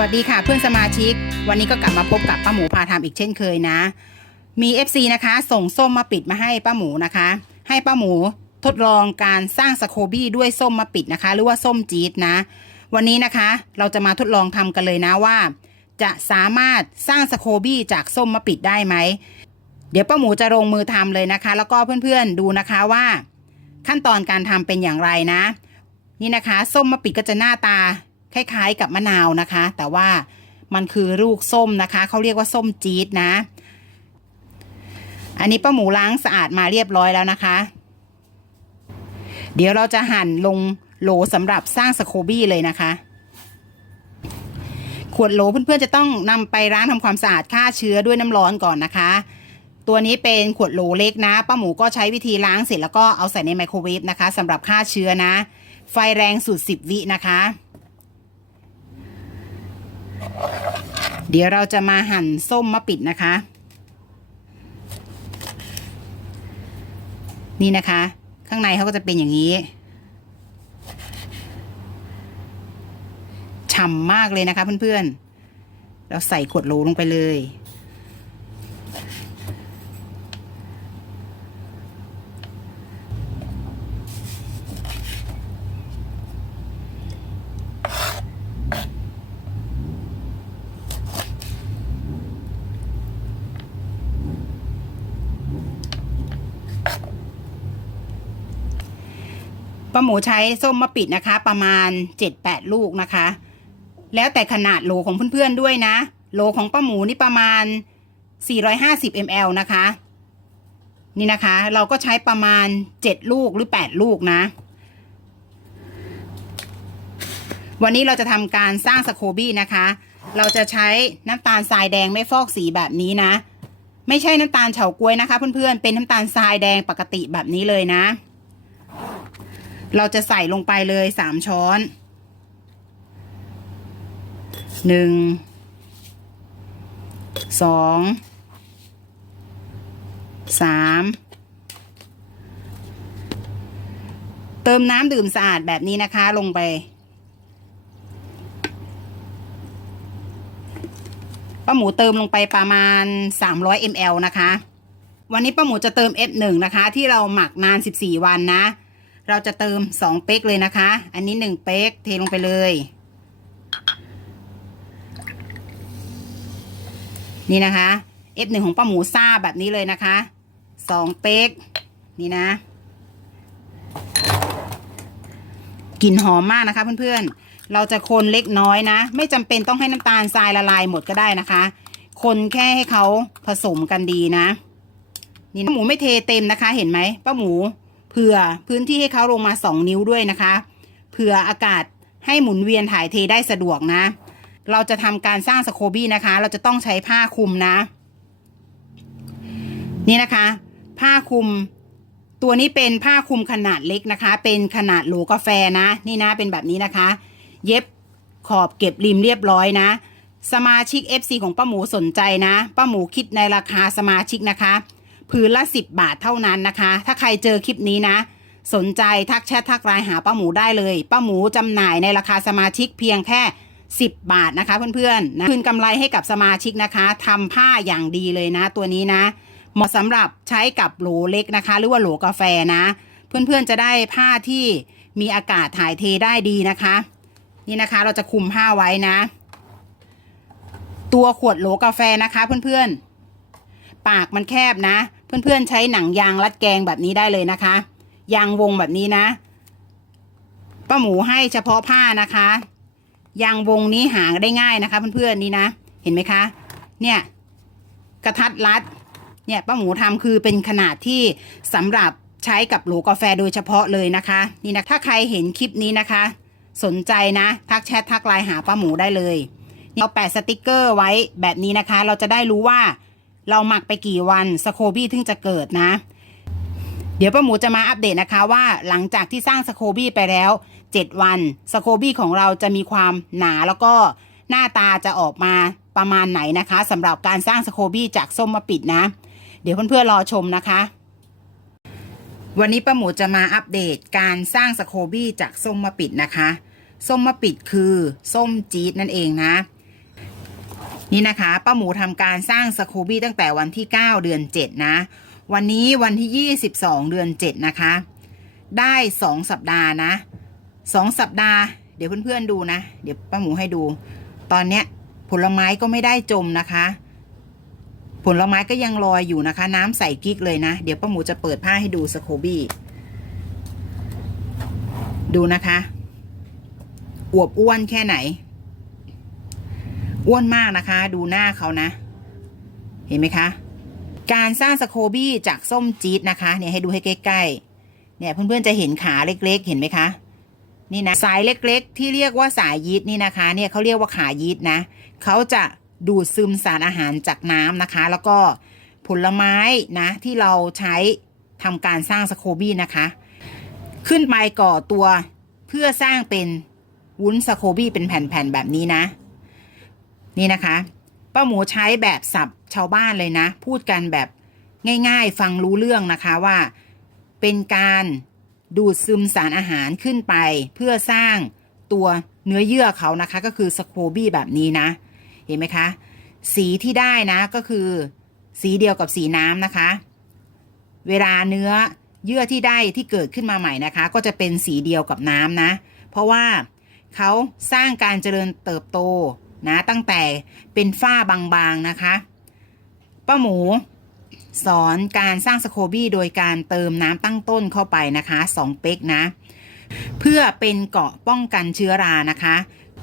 วัสดีค่ะเพื่อนสมาชิก วันนี้ก็กลับมาพบกับป้าหมูพาทำอีกเช่นเคยนะ มี FC นะคะ ส่งส้มมาปิดมาให้ป้าหมูนะคะ ให้ป้าหมูทดลองการสร้างสโคบี้ด้วยส้มมาปิดนะคะ หรือว่าส้มจี๊ดนะ วันนี้นะคะเราจะมาทดลองทำกันเลยนะว่า จะสามารถสร้างสโคบี้จากส้มมาปิดได้ไหมเดี๋ยวป้าหมูจะลงมือทำเลยนะคะ แล้วก็เพื่อนๆดูนะคะว่า ขั้นตอนการทำเป็นอย่างไรนะ นี่นะคะ ส้มมะปิดก็จะหน้าตา คล้ายๆกับมะนาวนะคะ แต่ว่ามันคือลูกส้มนะคะเขาเรียกว่าส้มจี๊ดนะ อันนี้ป้าหมูล้างสะอาดมาเรียบร้อยแล้วนะคะ เดี๋ยวเราจะหั่นลงโหลสำหรับสร้างสโคบี้เลยนะคะ ขวดโหลเพื่อนๆจะต้องนำไปล้างทำความสะอาดฆ่าเชื้อด้วยน้ำร้อนก่อนนะคะ ตัวนี้เป็นขวดโหลเล็กนะป้าหมูก็ใช้วิธีล้างเสร็จแล้วก็เอาใส่ในไมโครเวฟนะคะสำหรับฆ่าเชื้อนะ ไฟแรงสุด 10 วินะคะ เดี๋ยวเราจะมาหั่นส้มมะปิดนะคะ นี่นะคะ ข้างในเขาก็จะเป็นอย่างนี้ฉ่ำมากเลยนะคะเพื่อนๆ เราใส่ขวดโหลลงไปเลย ป้าหมูใช้ส้มมะปิดนะคะ ประมาณ 7-8 ลูกนะคะ แล้วแต่ขนาดโหลของเพื่อนๆด้วยนะ โหลของป้าหมูนี่ประมาณ 450 ml นะคะ นี่นะคะ เราก็ใช้ประมาณ 7 ลูกหรือ 8 ลูกนะ วันนี้เราจะทำการสร้างสโคบี้นะคะ เราจะใช้น้ำตาลทรายแดงไม่ฟอกสีแบบนี้นะ ไม่ใช่น้ำตาลเฉาก๊วยนะคะ เพื่อนๆ เป็นน้ำตาลทรายแดงปกติแบบนี้เลยนะ เราจะใส่ลงไปเลยสามช้อนหนึ่งสองสามเติมน้ำดื่มสะอาดแบบนี้นะคะลงไป ป้าหมูเติมลงไปประมาณ 300 ml นะคะ วันนี้ป้าหมูจะเติม F1 นะคะ ที่เราหมักนาน 14 วันนะ เราจะเติม2เป๊กเลยนะคะ อันนี้1เป๊กเทลงไปเลย นี่นะคะ F1 ของป้าหมูซ่าแบบนี้เลยนะคะ2เป๊กนี่นะกลิ่นหอมมากนะคะเพื่อนๆ เราจะคนเล็กน้อยนะ ไม่จำเป็นต้องให้น้ำตาลทรายละลายหมดก็ได้นะคะ คนแค่ให้เขาผสมกันดีนะ นี่ป้าหมูไม่เทเต็มนะคะ เห็นไหมป้าหมู ผื่อพื้นที่ให้เขาลงมาสองนิ้วด้วยนะคะ เผื่ออากาศให้หมุนเวียนถ่ายเทได้สะดวกนะ เราจะทำการสร้างสโคบี้นะคะ เราจะต้องใช้ผ้าคลุมนะ นี่นะคะ ผ้าคลุม ตัวนี้เป็นผ้าคลุมขนาดเล็กนะคะ เป็นขนาดโหลกาแฟนะ นี่นะเป็นแบบนี้นะคะ เย็บขอบเก็บริมเรียบร้อยนะ สมาชิก FC ของป้าหมูสนใจนะ ป้าหมูคิดในราคาสมาชิกนะคะ ผืนละ 10 บาทเท่านั้นนะคะ ถ้าใครเจอคลิปนี้นะ สนใจทักแชททักไลน์หาป้าหมูได้เลยป้าหมูจำหน่ายในราคาสมาชิกเพียงแค่ 10 บาทนะคะเพื่อนๆนะคืนกำไรให้กับสมาชิกนะคะทำผ้าอย่างดีเลยนะ ตัวนี้นะ เหมาะสำหรับใช้กับโหลเล็กนะคะ หรือว่าโหลกาแฟนะ เพื่อนๆจะได้ผ้าที่มีอากาศถ่ายเทได้ดีนะคะ นี่นะคะเราจะคุมผ้าไว้นะ ตัวขวดโหลกาแฟนะคะเพื่อนๆ ปากมันแคบนะ เพื่อนๆใช้หนังยางรัดแกงแบบนี้ได้เลยนะคะ ยางวงแบบนี้นะป้าหมูให้เฉพาะผ้านะคะ ยางวงนี้หาได้ง่ายนะคะเพื่อนๆนี่นะเห็นไหมคะ เนี่ยกระทัดรัดเนี่ยป้าหมูทำคือเป็นขนาดที่สำหรับใช้กับโหลกาแฟโดยเฉพาะเลยนะคะ นี่นะถ้าใครเห็นคลิปนี้นะคะ สนใจนะ ทักแชททักไลน์หาป้าหมูได้เลยเราแปะสติกเกอร์ไว้แบบนี้นะคะ เราจะได้รู้ว่า เราหมักไปกี่วันสโคบี้ถึงจะเกิดนะ เดี๋ยวป้าหมูจะมาอัปเดตนะคะว่าหลังจากที่สร้างสโคบี้ไปแล้ว 7 วันสโคบี้ของเราจะมีความหนาแล้วก็หน้าตาจะออกมาประมาณไหนนะคะสำหรับการสร้างสโคบี้จากส้มมาปิดนะ เดี๋ยวเพื่อนๆรอชมนะคะ วันนี้ป้าหมูจะมาอัปเดตการสร้างสโคบี้จากส้มมะปิดนะคะ ส้มมะปิดคือส้มจี๊ดนั่นเองนะ นี่นะคะป้าหมูทำการสร้างสโคบี้ตั้งแต่วันที่ 9 เดือน 7 นะ วันนี้วันที่ 22 เดือน 7 นะคะ ได้ 2 สัปดาห์นะ 2 สัปดาห์ เดี๋ยวเพื่อนๆดูนะ เดี๋ยวป้าหมูให้ดู ตอนเนี้ยผลไม้ก็ไม่ได้จมนะคะ ผลไม้ก็ยังลอยอยู่นะคะ น้ำใส่กิ๊กเลยนะ เดี๋ยวป้าหมูจะเปิดผ้าให้ดูสโคบี้ดูนะคะ อวบอ้วนแค่ไหน อ้วนมากนะคะ ดูหน้าเขานะ เห็นไหมคะ การสร้างสโคบี้จากส้มจี๊ดนะคะ เนี่ยให้ดูให้ใกล้ๆ เนี่ยเพื่อนๆจะเห็นขาเล็กๆ เห็นไหมคะ นี่นะสายเล็กๆ ที่เรียกว่าสายยีสต์นี่นะคะ เนี่ยเขาเรียกว่าขายีสต์นะ เขาจะดูดซึมสารอาหารจากน้ำนะคะ แล้วก็ผลไม้นะที่เราใช้ทำการสร้างสโคบี้นะคะ ขึ้นไปก่อตัวเพื่อสร้างเป็นวุ้นสโคบี้เป็นแผ่นๆแบบนี้นะ นี่นะคะป้าหมูใช้แบบสับชาวบ้านเลยนะ พูดกันแบบง่ายๆ ฟังรู้เรื่องนะคะว่า เป็นการดูดซึมสารอาหารขึ้นไป เพื่อสร้างตัวเนื้อเยื่อเขานะคะ ก็คือสโคบี้แบบนี้นะ เห็นไหมคะ สีที่ได้นะก็คือสีเดียวกับสีน้ำนะคะ เวลาเนื้อเยื่อที่ได้ที่เกิดขึ้นมาใหม่นะคะ ก็จะเป็นสีเดียวกับน้ำนะ เพราะว่าเขาสร้างการเจริญเติบโต นะตั้งแต่เป็นฝ้าบางๆนะคะป้าหมูสอนการสร้างสโคบี้โดยการเติมน้ำตั้งต้นเข้าไปนะคะ2เป๊กนะ เพื่อเป็นเกาะป้องกันเชื้อรานะคะ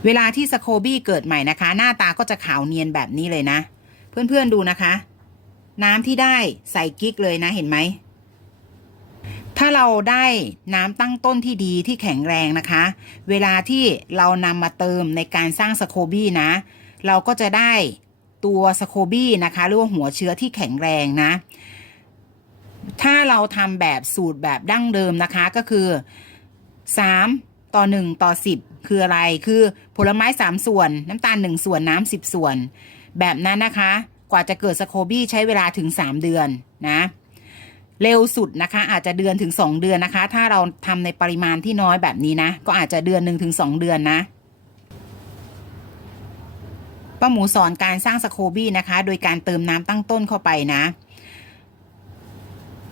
เวลาที่สโคบี้เกิดใหม่นะคะ หน้าตาก็จะขาวเนียนแบบนี้เลยนะ เพื่อนๆดูนะคะ น้ำที่ได้ใส่กิ๊กเลยนะเห็นไหม ถ้าเราได้น้ำตั้งต้นที่ดีที่แข็งแรงนะคะ เวลาที่เรานำมาเติมในการสร้างสโคบี้นะ เราก็จะได้ตัวสโคบี้นะคะหรือว่าหัวเชื้อที่แข็งแรงนะ ถ้าเราทำแบบสูตรแบบดั้งเดิมนะคะก็คือ 3 ต่อ 1 ต่อ 10 คืออะไรคือผลไม้ 3 ส่วน น้ำตาล 1 ส่วนน้ำ10 ส่วน แบบนั้นนะคะ กว่าจะเกิดสโคบี้ใช้เวลาถึง 3 เดือนนะ เร็วสุดนะคะ อาจจะเดือนถึง 2 เดือนนะคะ ถ้าเราทำในปริมาณที่น้อยแบบนี้นะ ก็อาจจะเดือนหนึ่งถึง 2 เดือนนะป้าหมูสอนการสร้างสโคบี้นะคะ โดยการเติมน้ำตั้งต้นเข้าไปนะ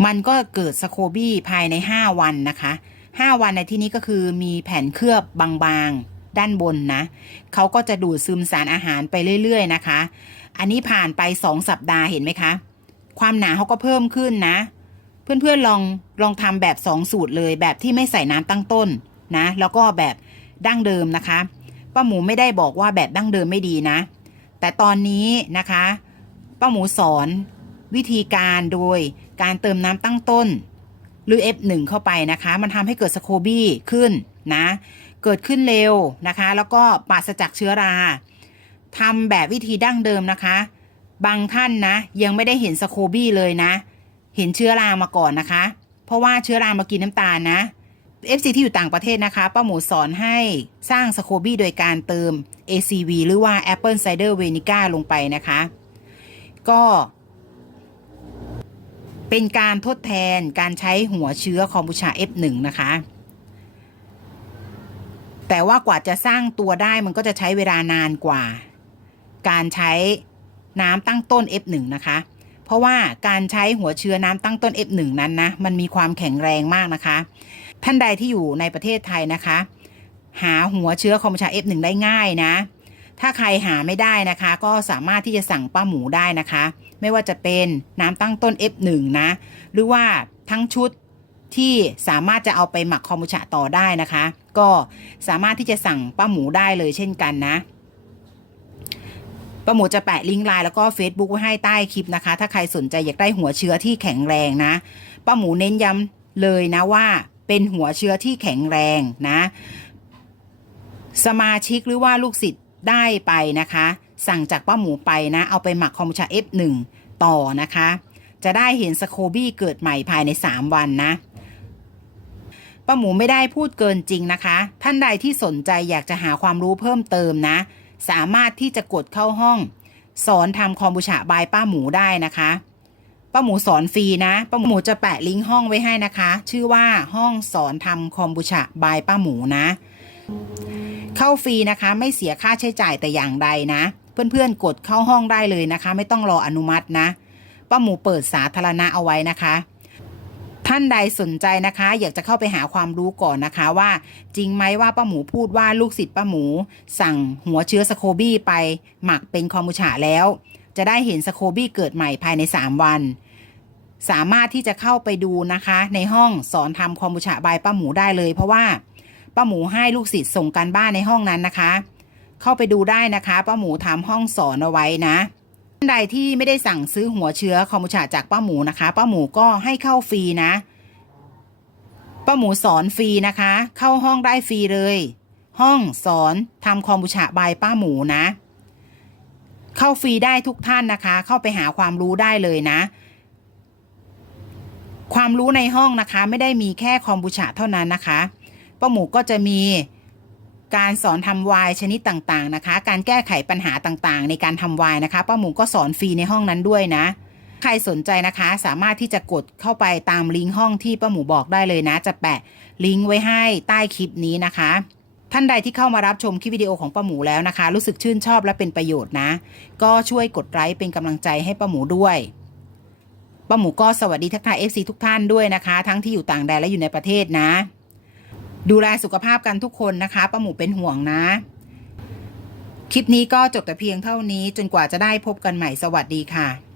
มันก็เกิดสโคบี้ภายใน 5 วันนะคะ 5 วันในที่นี้ก็คือมีแผ่นเคลือบบางๆ ด้านบนนะเขาก็จะดูดซึมสารอาหารไปเรื่อยๆนะคะ อันนี้ผ่านไป 2 สัปดาห์เห็นไหมคะ ความหนาเขาก็เพิ่มขึ้นนะ เพื่อนๆลองลองทำแบบ 2 สูตรเลย แบบที่ไม่ใส่น้ำตั้งต้นนะ แล้วก็แบบดั้งเดิมนะคะป้าหมูไม่ได้บอกว่าแบบดั้งเดิมไม่ดีนะ แต่ตอนนี้นะคะป้าหมูสอนวิธีการโดยการเติมน้ำตั้งต้น หรือ F1 เข้าไปนะคะ มันทำให้เกิดสโคบี้ขึ้นนะ เกิดขึ้นเร็วนะคะ แล้วก็ปราศจากเชื้อราทำแบบวิธีดั้งเดิมนะคะ บางท่านนะ ยังไม่ได้เห็นสโคบี้เลยนะ เห็นเชื้อรามาก่อนนะคะ เพราะว่าเชื้อรามากินน้ำตาลนะ FC ที่อยู่ต่างประเทศนะคะ ป้าหมูสอนให้สร้างสโคบี้โดยการเติม ACV หรือว่า Apple Cider Vinegar ลงไปนะคะ ก็ เป็นการทดแทนการใช้หัวเชื้อคอมบูชา F1 นะคะ แต่ว่ากว่าจะสร้างตัวได้มันก็จะใช้เวลานานกว่า การใช้น้ำตั้งต้น F1 นะคะ ราะว่าการใช้หัวเชื้อน้ำตั้งต้น F1 นั้นนะมันมีความแข็งแรงมากนะคะ ท่านใดที่อยู่ในประเทศไทยนะคะ หาหัวเชื้อคอมบูชา F1 ได้ง่ายนะ ถ้าใครหาไม่ได้นะคะ ก็สามารถที่จะสั่งป้าหมูได้นะคะ ไม่ว่าจะเป็นน้ำตั้งต้น F1 นะ หรือว่าทั้งชุดที่สามารถจะเอาไปหมักคอมบูชาต่อได้นะคะ ก็สามารถที่จะสั่งป้าหมูได้เลยเช่นกันนะ ป้าหมูจะแปะลิงก์ไลน์แล้วก็ Facebook ไว้ให้ใต้คลิปนะคะ ถ้าใครสนใจอยากได้หัวเชื้อที่แข็งแรงนะป้าหมูเน้นย้ำเลยนะว่า เป็นหัวเชื้อที่แข็งแรงนะ สมาชิกหรือว่าลูกศิษย์ได้ไปนะคะ สั่งจากป้าหมูไปนะ เอาไปหมักคอมบูชา F1 ต่อนะคะ จะได้เห็นสโคบี้เกิดใหม่ภายใน 3 วันนะป้าหมูไม่ได้พูดเกินจริงนะคะ ท่านใดที่สนใจอยากจะหาความรู้เพิ่มเติมนะ สามารถที่จะกดเข้าห้อง สอนทำคอมบูชาบายป้าหมูได้นะคะป้าหมูสอนฟรีนะป้าหมูจะแปะลิงก์ห้องไว้ให้นะคะ ชื่อว่าห้องสอนทำคอมบูชาบายป้าหมูนะ เข้าฟรีนะคะ ไม่เสียค่าใช้จ่ายแต่อย่างใดนะ เพื่อนๆกดเข้าห้องได้เลยนะคะ ไม่ต้องรออนุมัตินะป้าหมูเปิดสาธารณะเอาไว้นะคะ ท่านใดสนใจนะคะ อยากจะเข้าไปหาความรู้ก่อนนะคะว่าจริงไหมว่าป้าหมูพูดว่าลูกศิษย์ป้าหมู สั่งหัวเชื้อสโคบี้ไปหมักเป็นคอมบูชาแล้ว จะได้เห็นสโคบี้เกิดใหม่ภายใน 3 วัน สามารถที่จะเข้าไปดูนะคะ ในห้องสอนทำคอมบูชาบายป้าหมูได้เลย เพราะว่าป้าหมูให้ลูกศิษย์ส่งการบ้านในห้องนั้นนะคะ เข้าไปดูได้นะคะป้าหมูทำห้องสอนเอาไว้นะ ใดที่ไม่ได้สั่งซื้อหัวเชื้อคอมบูชาจากป้าหมูนะคะ ป้าหมูก็ให้เข้าฟรีนะ ป้าหมูสอนฟรีนะคะ เข้าห้องได้ฟรีเลย ห้องสอนทำคอมบูชาบายป้าหมูนะ เข้าฟรีได้ทุกท่านนะคะ เข้าไปหาความรู้ได้เลยนะ ความรู้ในห้องนะคะ ไม่ได้มีแค่คอมบูชาเท่านั้นนะคะ ป้าหมูก็จะมี การสอนทำวน์ชนิดต่างๆนะคะ การแก้ไขปัญหาต่างๆ ในการทำวน์นะคะป้าหมูก็สอนฟรีในห้องนั้นด้วยนะ ใครสนใจนะคะสามารถที่จะกดเข้าไปตามลิงก์ห้องที่ป้าหมูบอกได้เลยนะ จะแปะลิงก์ไว้ให้ใต้คลิปนี้นะคะ ท่านใดที่เข้ามารับชมคลิปวิดีโอของป้าหมูแล้วนะคะ รู้สึกชื่นชอบและเป็นประโยชน์นะ ก็ช่วยกดไลค์เป็นกำลังใจให้ป้าหมูด้วยป้าหมูก็สวัสดีทักทาย FC ทุกท่านด้วยนะคะ ทั้งที่อยู่ต่างแดนและอยู่ในประเทศนะ ดูแลสุขภาพกันทุกคนนะคะป้าหมูเป็นห่วงนะ คลิปนี้ก็จบแต่เพียงเท่านี้จนกว่าจะได้พบกันใหม่สวัสดีค่ะ